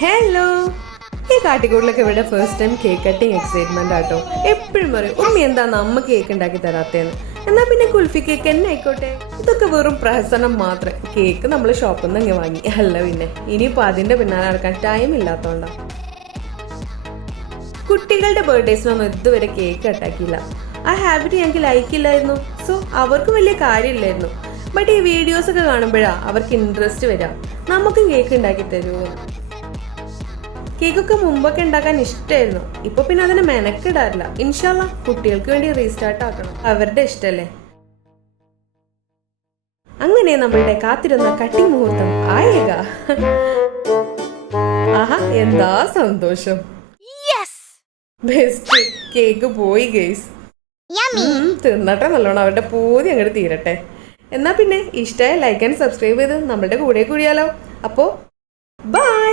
Hello, ഈ കാട്ടിക്കൂട്ടിലൊക്കെ ഇവിടെ first time cake cutting excitement ആട്ടോ. എപ്പോഴും പറയും ഉമ്മി എന്താ നമ്മ കേക്ക് ഉണ്ടാക്കി തരാത്തേന്ന്. എന്നാ പിന്നെ കുൽഫി കേക്ക് തന്നെ ആയിക്കോട്ടെ. ഇതൊക്കെ വെറും പ്രഹസനം മാത്രം. കേക്ക് നമ്മൾ ഷോപ്പിൽ നിന്ന് അങ്ങ് വാങ്ങി. അല്ല പിന്നെ ഇനിയിപ്പോൾ അതിന്റെ പിന്നാലെ നടക്കാൻ ടൈം ഇല്ലാത്തോണ്ടാ. കുട്ടികളുടെ ബർത്ത്ഡേസിനൊന്നും ഇതുവരെ കേക്ക് കട്ടാക്കിയില്ല. ആ ഹാബിറ്റ് ഞങ്ങൾക്ക് ലൈക്കില്ലായിരുന്നു. സോ അവർക്ക് വലിയ കാര്യമില്ലായിരുന്നു. ബട്ട് ഈ വീഡിയോസ് ഒക്കെ കാണുമ്പോഴാ അവർക്ക് ഇൻട്രസ്റ്റ് വരാം. നമുക്കും കേക്ക് ഉണ്ടാക്കി തരുമോ. കേക്കൊക്കെ മുമ്പൊക്കെ ഉണ്ടാക്കാൻ ഇഷ്ടമായിരുന്നു. ഇപ്പൊ പിന്നെ അതിനെ മെനക്കിടാറില്ല. ഇൻഷാല്ലാ കുട്ടികൾക്ക് വേണ്ടി റീസ്റ്റാർട്ട് ആക്കണം. അവരുടെ ഇഷ്ടല്ലേ. അങ്ങനെ നമ്മളുടെ കാത്തിരുന്ന കട്ടിംഗ് മുഹൂർത്തം ആയേക. ആഹാ, എന്താ സന്തോഷം. ബെസ്റ്റ് കേക്ക് പോയി ഗൈസ്. തിന്നട്ടെ നല്ലോണം. അവരുടെ പൂതി അങ്ങോട്ട് തീരട്ടെ. എന്നാ പിന്നെ ഇഷ്ടമായ ലൈക്ക് ആൻഡ് സബ്സ്ക്രൈബ് ചെയ്ത് നമ്മളുടെ കൂടെ കൂടിയാലോ. അപ്പോ ബൈ.